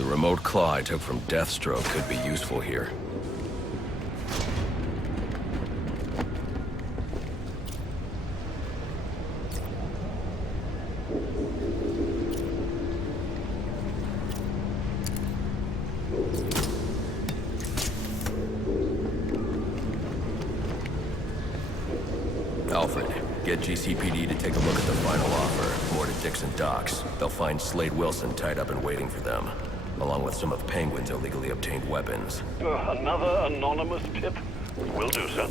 The remote claw I took from Deathstroke could be useful here. Alfred, get GCPD to take a look at the final offer, moored at Dixon Docks. They'll find Slade Wilson tied up and waiting for them, along with some of Penguin's illegally obtained weapons. Another anonymous tip? Will do, sir.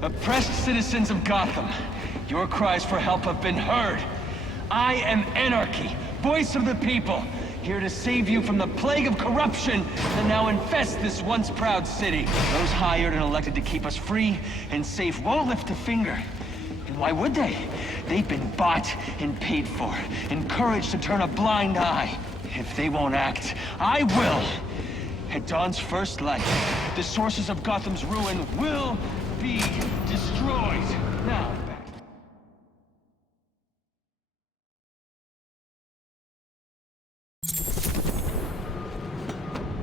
Oppressed citizens of Gotham, your cries for help have been heard. I am Anarchy, voice of the people, here to save you from the plague of corruption that now infests this once proud city. Those hired and elected to keep us free and safe won't lift a finger. And why would they? They've been bought and paid for, encouraged to turn a blind eye. If they won't act, I will. At Dawn's first light, the sources of Gotham's ruin will be destroyed. Now, back.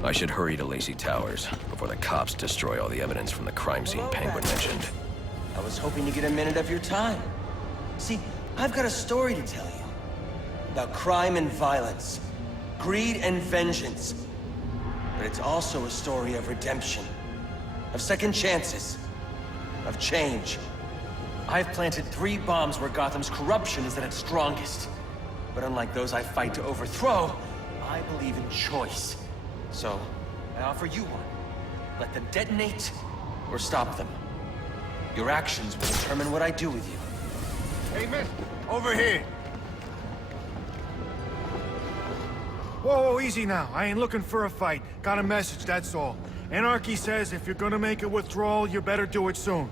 I should hurry to Lacey Towers before the cops destroy all the evidence from the crime scene Penguin mentioned. I was hoping to get a minute of your time. See, I've got a story to tell you. About crime and violence. Greed and vengeance. But it's also a story of redemption. Of second chances. Of change. I've planted 3 bombs where Gotham's corruption is at its strongest. But unlike those I fight to overthrow, I believe in choice. So, I offer you one. Let them detonate, or stop them. Your actions will determine what I do with you. Hey, miss! Over here! Whoa, easy now. I ain't looking for a fight. Got a message, that's all. Anarchy says if you're gonna make a withdrawal, you better do it soon.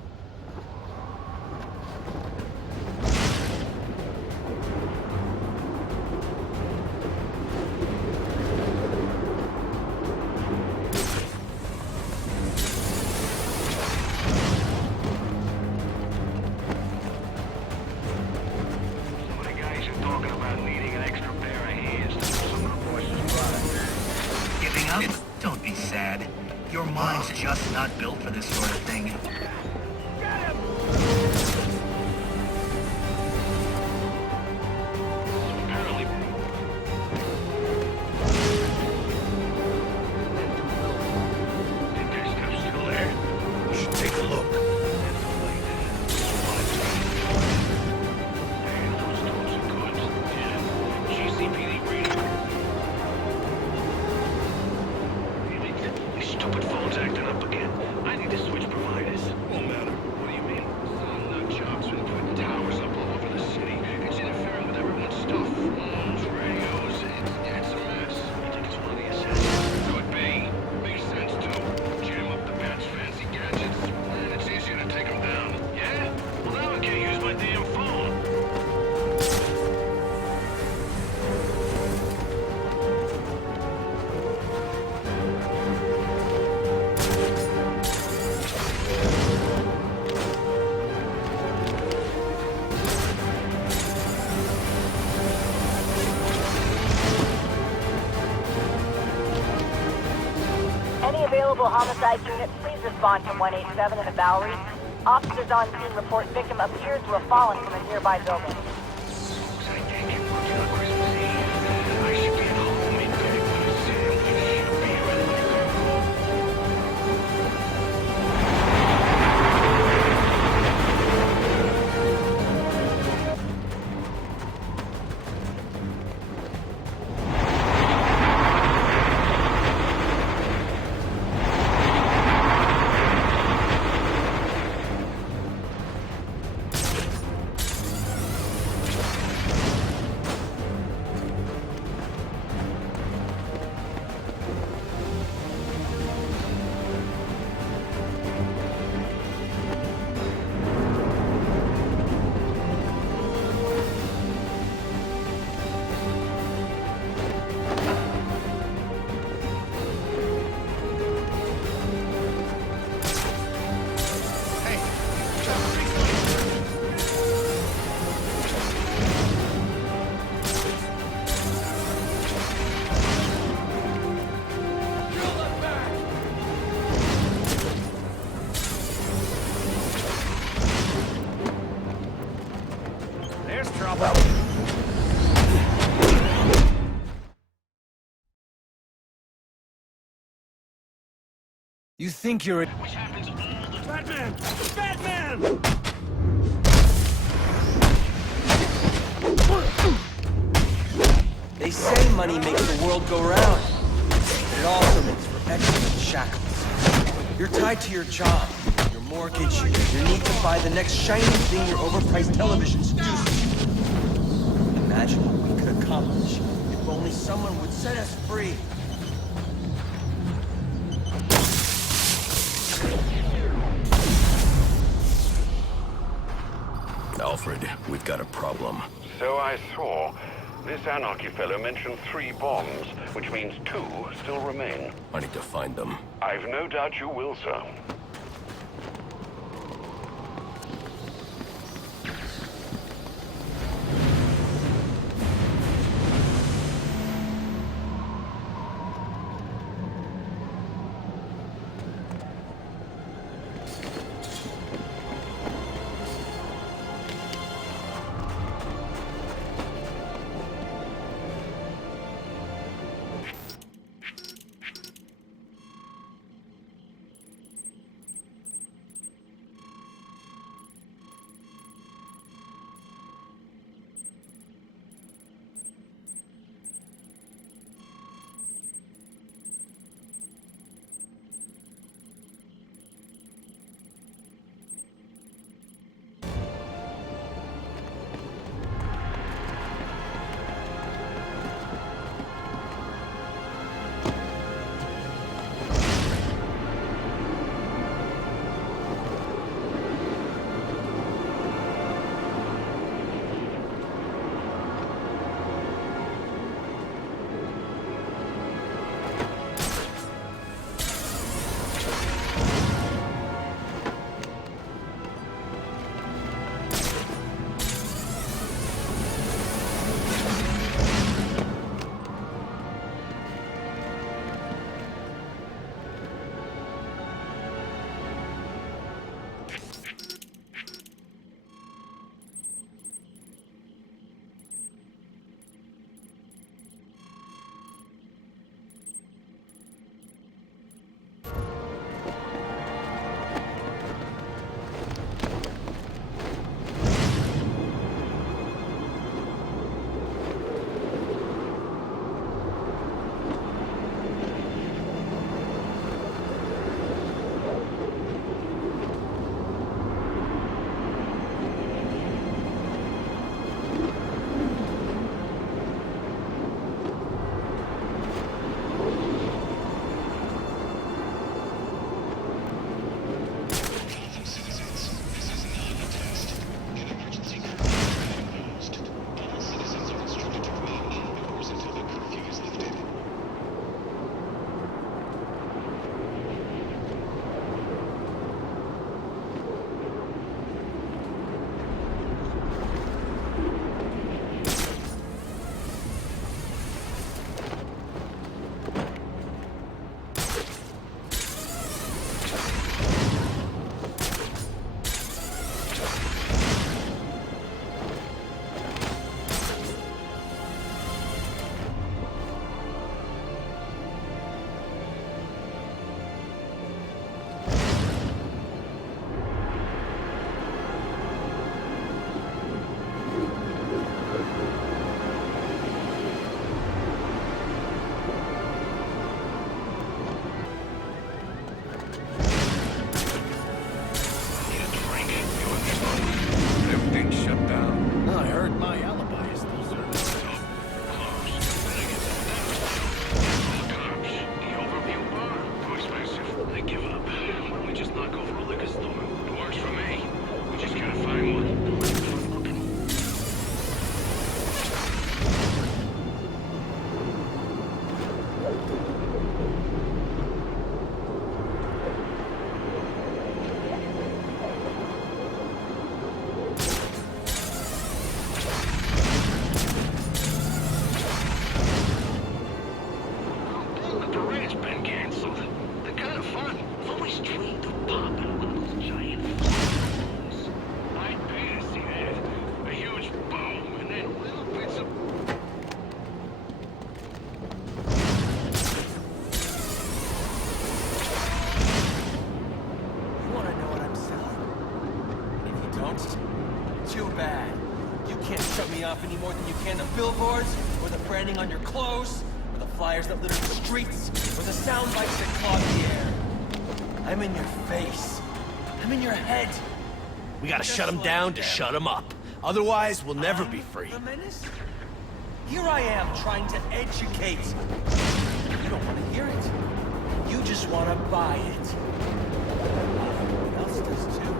Don't be sad. Your mind's just not built for this sort of thing. Available homicide unit, please respond to 187 in the Bowery. Officers on scene report victim appears to have fallen from a nearby building. There's trouble. You think you're a... Batman! Batman! They say money makes the world go round, but it also makes for excellent shackles. You're tied to your job, your mortgage, your need to buy the next shiny thing your overpriced television seduces you. Imagine what we could accomplish if only someone would set us free. Alfred, we've got a problem. So I saw. This anarchy fellow mentioned 3 bombs, which means 2 still remain. I need to find them. I've no doubt you will, sir. Too bad. You can't shut me off any more than you can the billboards, or the branding on your clothes, or the flyers that litter the streets, or the sound bites that clog the air. I'm in your face. I'm in your head. We gotta shut him down to shut him up. Otherwise, we'll never be free. The menace? Here I am trying to educate. You don't want to hear it. You just want to buy it. Everyone else does too.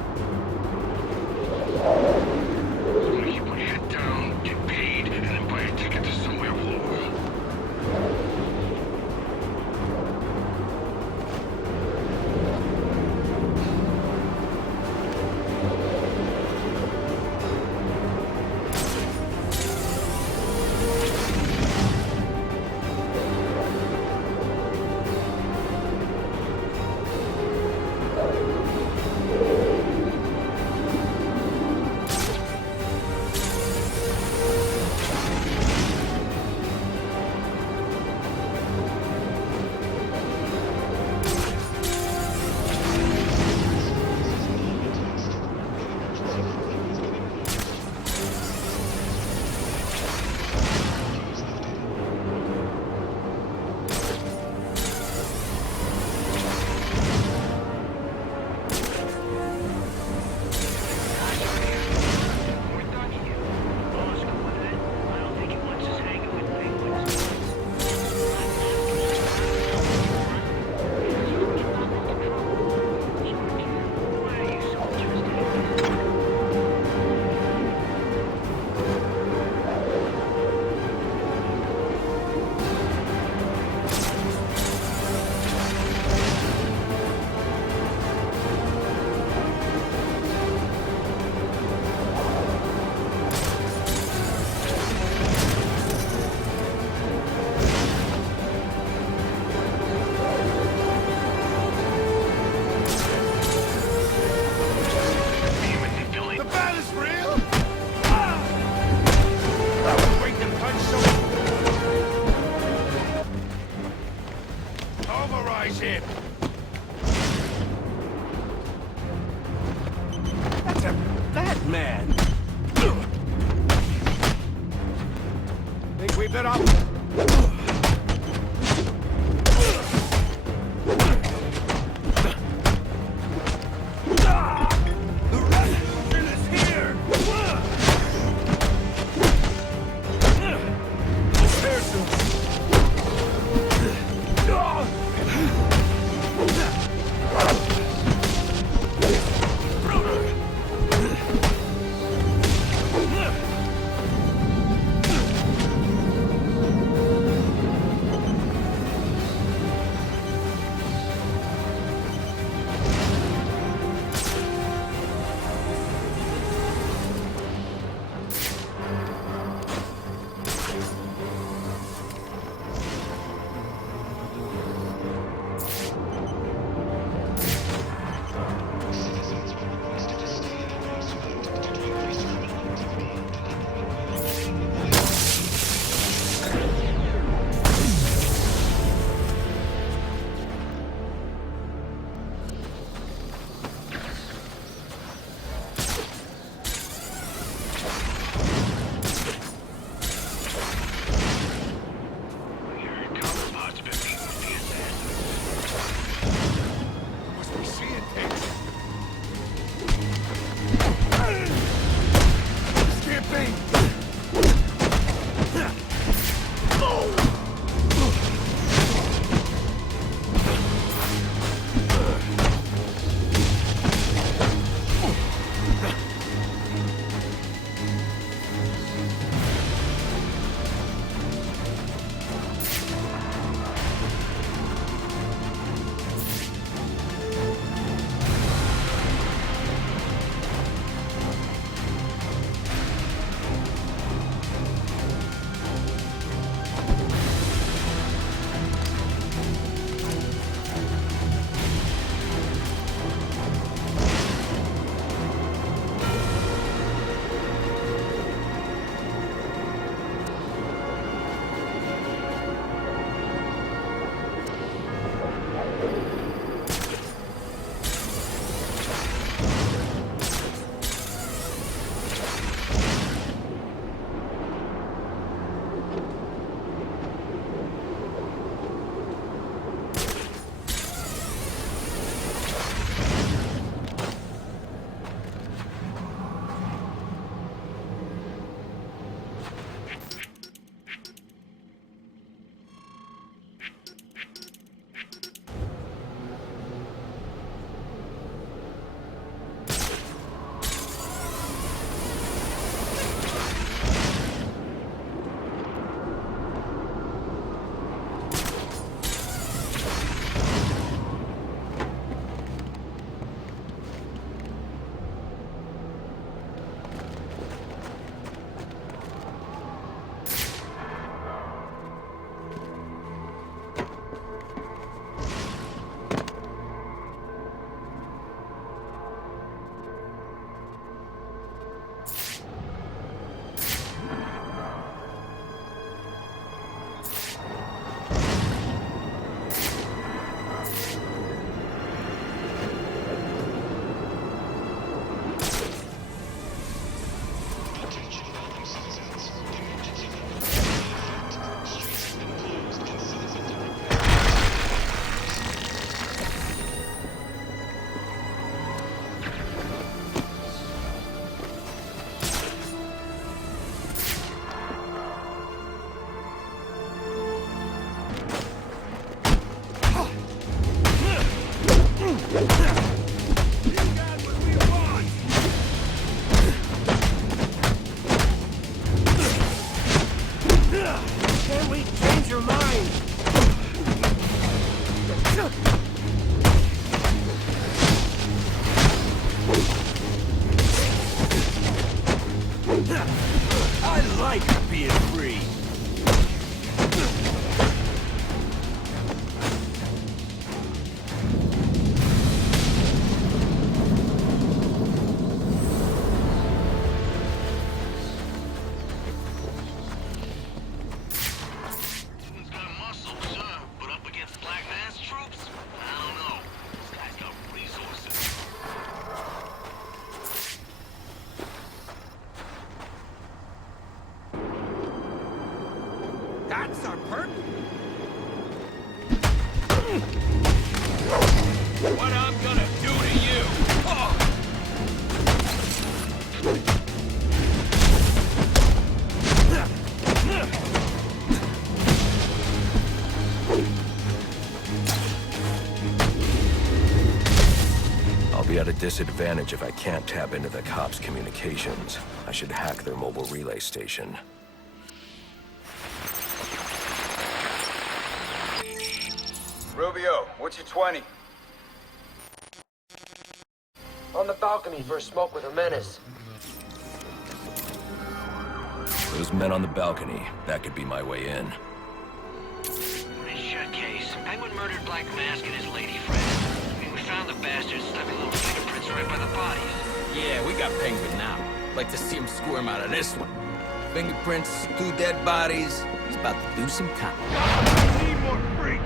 You put your head down, get paid, and then buy a ticket to somewhere warm. That's a Batman. Think we better up? I like being free. That's our perk? What I'm gonna do to you! Oh. I'll be at a disadvantage if I can't tap into the cops' communications. I should hack their mobile relay station. Rubio, what's your 20? On the balcony for a smoke with Jimenez. Those men on the balcony, that could be my way in. Nice shot case. Penguin murdered Black Mask and his lady friend. We found the bastards stuck little fingerprints right by the bodies. Yeah, we got Penguin now. Like to see him squirm out of this one. Fingerprints, 2 dead bodies. He's about to do some time. We need more freaks!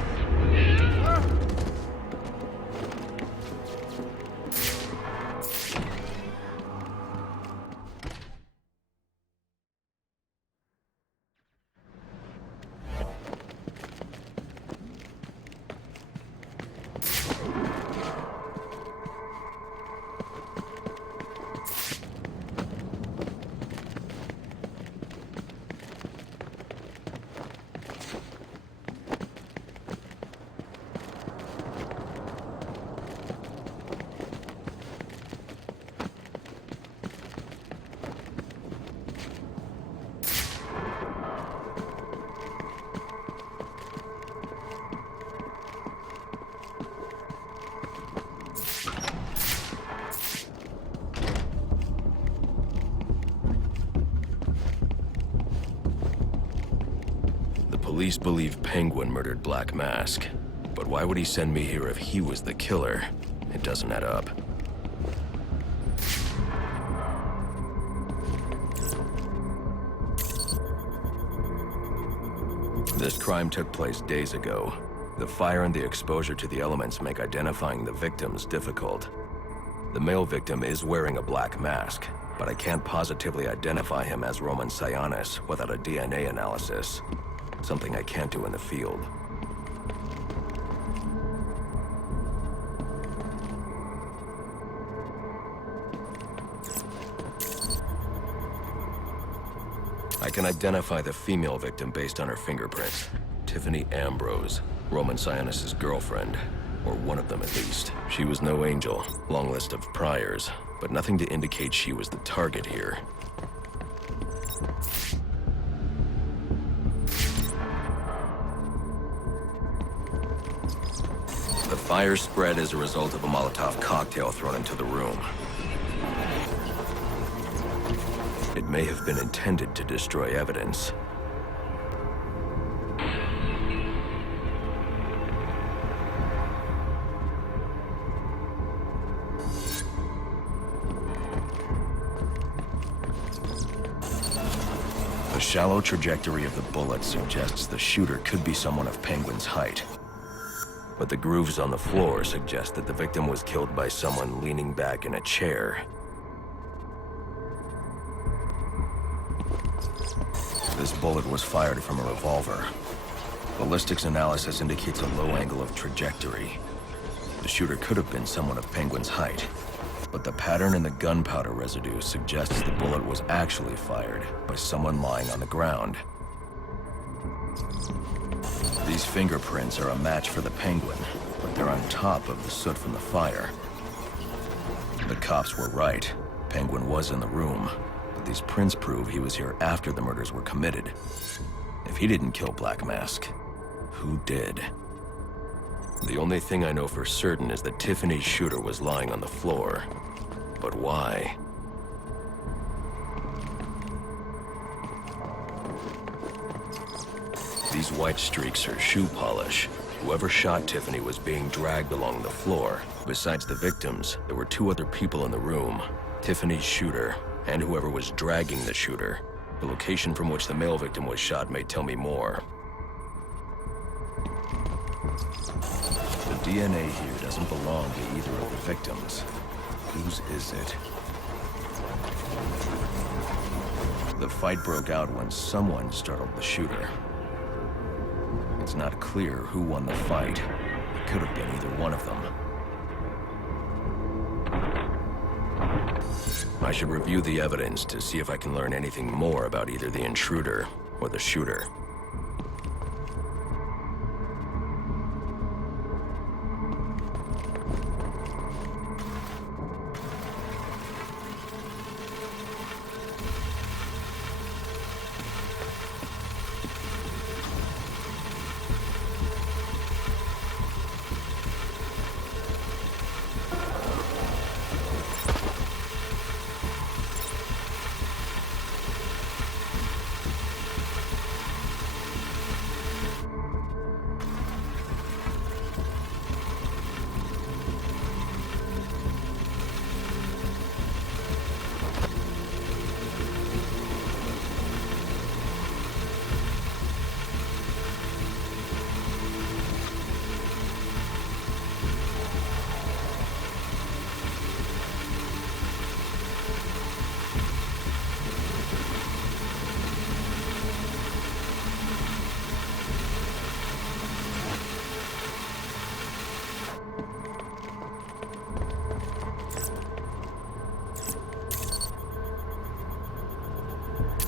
Police believe Penguin murdered Black Mask. But why would he send me here if he was the killer? It doesn't add up. This crime took place days ago. The fire and the exposure to the elements make identifying the victims difficult. The male victim is wearing a black mask, but I can't positively identify him as Roman Sionis without a DNA analysis. Something I can't do in the field. I can identify the female victim based on her fingerprints. Tiffany Ambrose, Roman Sionis' girlfriend. Or one of them at least. She was no angel, long list of priors, but nothing to indicate she was the target here. The fire spread as a result of a Molotov cocktail thrown into the room. It may have been intended to destroy evidence. The shallow trajectory of the bullet suggests the shooter could be someone of Penguin's height. But the grooves on the floor suggest that the victim was killed by someone leaning back in a chair. This bullet was fired from a revolver. Ballistics analysis indicates a low angle of trajectory. The shooter could have been someone of Penguin's height, but the pattern in the gunpowder residue suggests the bullet was actually fired by someone lying on the ground. These fingerprints are a match for the Penguin, but they're on top of the soot from the fire. The cops were right. Penguin was in the room, but these prints prove he was here after the murders were committed. If he didn't kill Black Mask, who did? The only thing I know for certain is that Tiffany's shooter was lying on the floor. But why? These white streaks are shoe polish. Whoever shot Tiffany was being dragged along the floor. Besides the victims, there were 2 other people in the room. Tiffany's shooter, and whoever was dragging the shooter. The location from which the male victim was shot may tell me more. The DNA here doesn't belong to either of the victims. Whose is it? The fight broke out when someone startled the shooter. It's not clear who won the fight. It could have been either one of them. I should review the evidence to see if I can learn anything more about either the intruder or the shooter.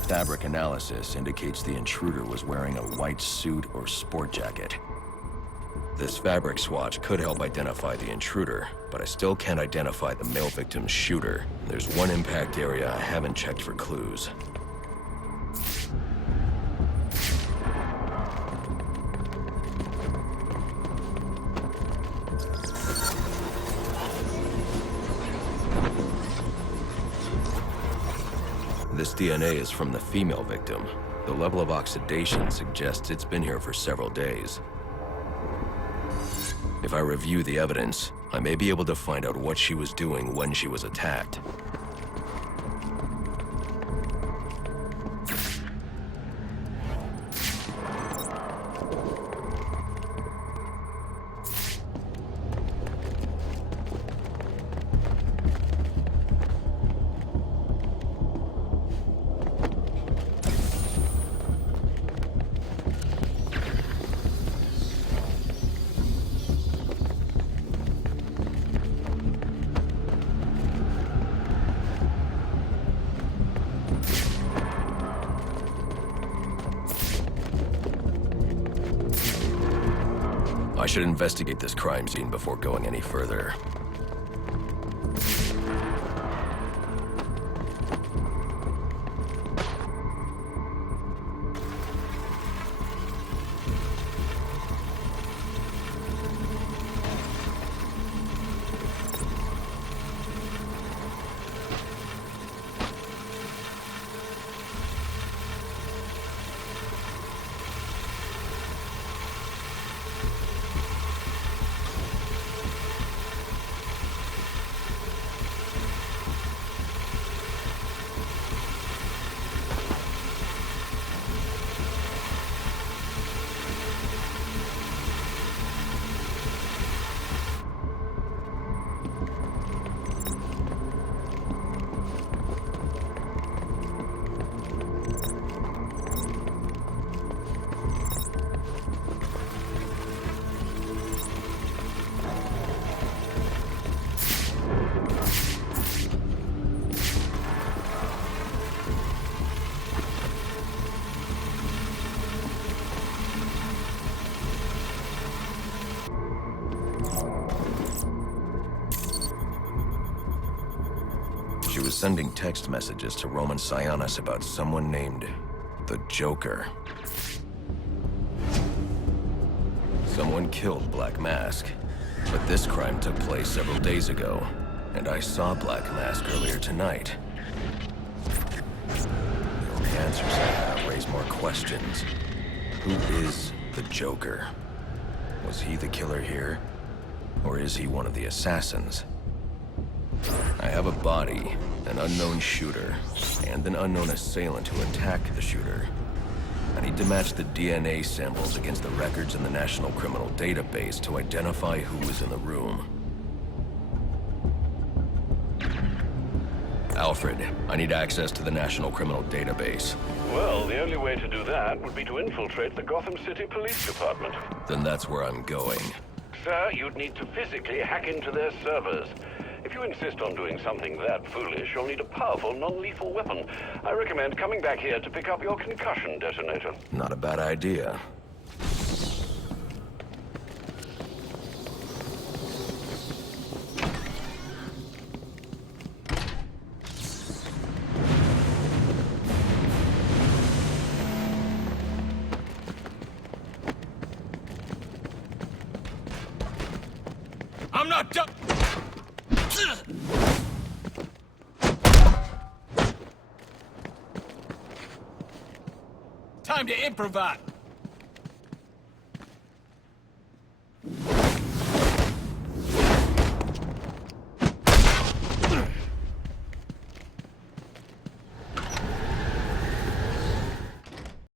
Fabric analysis indicates the intruder was wearing a white suit or sport jacket. This fabric swatch could help identify the intruder, but I still can't identify the male victim's shooter. There's one impact area I haven't checked for clues. This DNA is from the female victim. The level of oxidation suggests it's been here for several days. If I review the evidence, I may be able to find out what she was doing when she was attacked. I should investigate this crime scene before going any further. She was sending text messages to Roman Sionis about someone named the Joker. Someone killed Black Mask, but this crime took place several days ago, and I saw Black Mask earlier tonight. The only answers I have raise more questions. Who is the Joker? Was he the killer here? Or is he one of the assassins? I have a body, an unknown shooter, and an unknown assailant who attacked the shooter. I need to match the DNA samples against the records in the National Criminal Database to identify who was in the room. Alfred, I need access to the National Criminal Database. Well, the only way to do that would be to infiltrate the Gotham City Police Department. Then that's where I'm going. Sir, you'd need to physically hack into their servers. If you insist on doing something that foolish, you'll need a powerful, non-lethal weapon. I recommend coming back here to pick up your concussion detonator. Not a bad idea. I'm not done. Time to improvise.